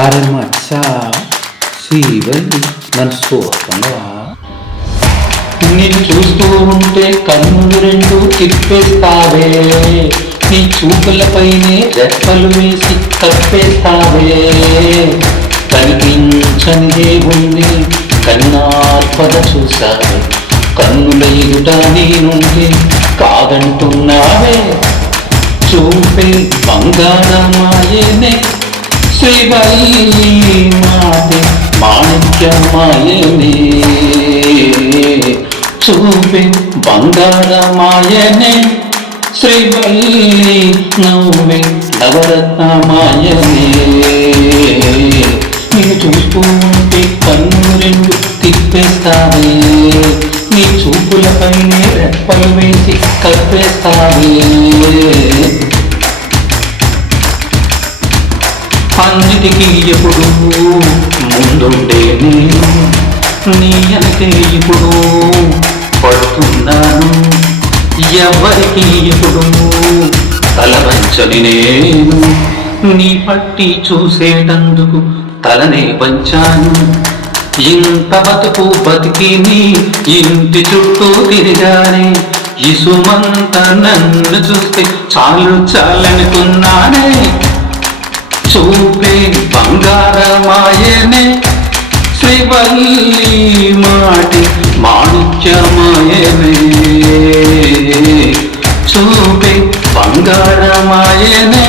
అరే మచ్చా శ్రీవల్లి నన్ను చూస్తున్నావా? నిన్ను చూస్తూ ఉంటే కన్నులు రెండు తిప్పేస్తావే, నీ చూపులపైనే రెప్పలు వేసి కప్పేస్తావే. కనిపించనిదే ఉంది కన్నార్పద చూసావే, కన్నుల ఎదుట నేనుంటే కాదంటున్నావే. చూపే బంగారమాయనే శ్రీవల్లి మాటే మాణిక్యమాయనే. చూపే బంగారమాయనే శ్రీవల్లి నవ్వే నవరత్నమాయనే. నేను చూస్తూ ఉంటే కన్ను రెండు తిప్పేస్తావే, నీ చూపులపైనే రెప్పలు వేసి కప్పేస్తావే. అన్నిటికీ ఎప్పుడు ముందుండే నేను, నీ వెనకే ఇప్పుడు పడుతున్నాను. ఎవరికి ఎప్పుడు తల వంచని నేను, నీ పట్టి చూసేటందుకు తలనే వంచాను. ఇంత బతుకు బతికి నీ ఇంటి చుట్టూ తిరిగానే, ఇసుమంత నన్ను చూస్తే చాలు చాలనుకున్నానే. చూపే బంగారమాయనే శ్రీవల్లి మాటి మాణిక్యమాయనే. చూపే బంగారమాయనే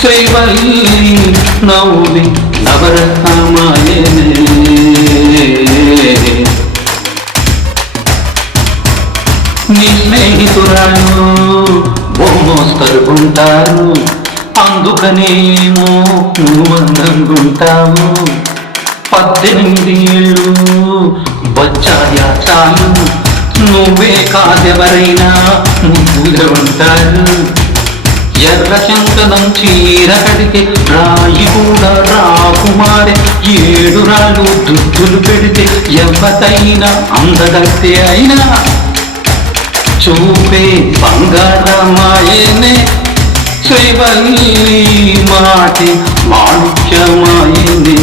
శ్రీవల్లి నవ్వి నవరత్నమాయనే. నీ స్నేహితురాలు మోస్తరుకుంటారు, అందుకనేమో నువ్వు అందంగుంటావు. 18 ఏళ్ళు వచ్చాయా చాలు, నువ్వే కాదెవరైనా ముగ్గులు ఉంటారు. ఎర్ర చందనం చీర కడితే రాయి కూడా రాకుమారే, 7 రాళ్ళు దుద్దులు పెడితే ఎవతైనా అందగత్తే అయినా. చూపే బంగారమాయనే శ్రీవల్లి మాటి మాణిక్యమాయనే.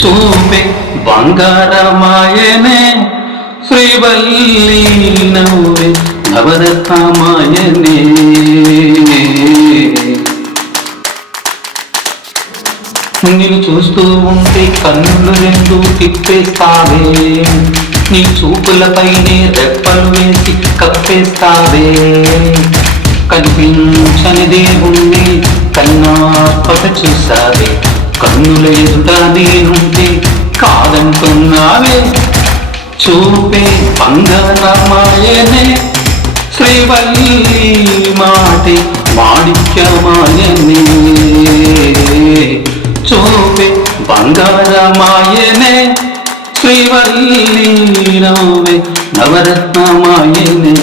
చూపే బంగారమాయనే శ్రీవల్లి నవ్వే నవరత్నమాయనే. నిన్ను చూస్తూ ఉంటే కన్నులు రెండు తిప్పేస్తావే, నీ చూపులపైనే రెప్పలు వేసి కప్పేస్తావే. కనిపించనిదే ఉంది కన్నార్పద చూసావే, కన్నుల ఎదుట నేనుంటే కాదంటున్నావే. చూపే బంగారమాయనే శ్రీవల్లి మాటే మాణిక్యమాయనే. చూపే బంగారమాయనే శ్రీవల్లి నవ్వే నవరత్నమాయనే.